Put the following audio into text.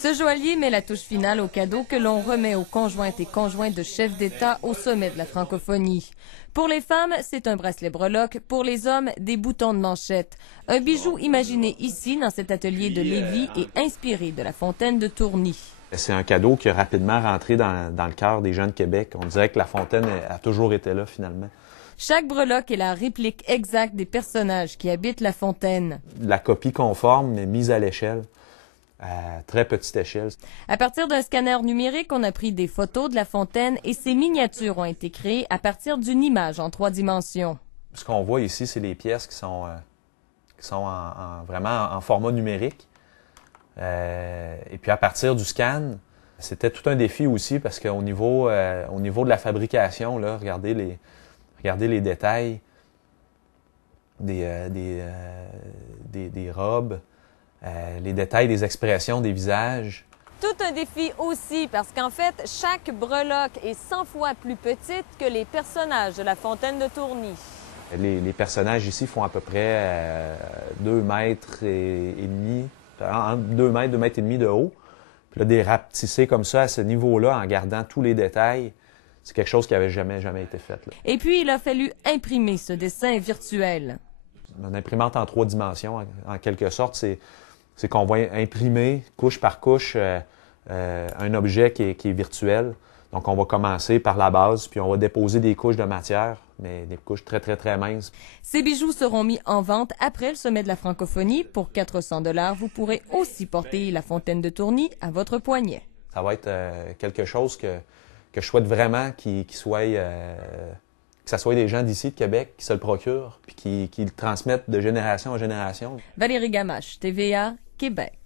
Ce joaillier met la touche finale au cadeau que l'on remet aux conjointes et conjoints de chefs d'État au sommet de la francophonie. Pour les femmes, c'est un bracelet breloque. Pour les hommes, des boutons de manchette. Un bijou imaginé ici, dans cet atelier de Lévis et inspiré de la fontaine de Tourny. C'est un cadeau qui a rapidement rentré dans le cœur des gens de Québec. On dirait que la fontaine a toujours été là, finalement. Chaque breloque est la réplique exacte des personnages qui habitent la fontaine. La copie conforme, mais mise à l'échelle, à très petite échelle. À partir d'un scanner numérique, on a pris des photos de la fontaine et ces miniatures ont été créées à partir d'une image en 3 dimensions. Ce qu'on voit ici, c'est les pièces qui sont vraiment en format numérique. Et puis à partir du scan, c'était tout un défi aussi parce qu'au niveau de la fabrication, là, regardez les détails des robes, les détails des expressions des visages. Tout un défi aussi parce qu'en fait, chaque breloque est 100 fois plus petite que les personnages de la fontaine de Tourny. Les personnages ici font à peu près 2 mètres et demi, entre 2 mètres, 2 mètres et demi de haut. Puis là, des rapetisser comme ça à ce niveau-là, en gardant tous les détails, c'est quelque chose qui n'avait jamais été fait, là. Et puis, il a fallu imprimer ce dessin virtuel. Une imprimante en 3 dimensions, en quelque sorte, c'est qu'on va imprimer couche par couche un objet qui est virtuel. Donc, on va commencer par la base, puis on va déposer des couches de matière, mais des couches très, très, très minces. Ces bijoux seront mis en vente après le sommet de la francophonie. Pour 400 $, vous pourrez aussi porter la fontaine de Tourny à votre poignet. Ça va être quelque chose que je souhaite vraiment que ça soit des gens d'ici, de Québec, qui se le procurent, puis qui le transmettent de génération en génération. Valérie Gamache, TVA, Québec.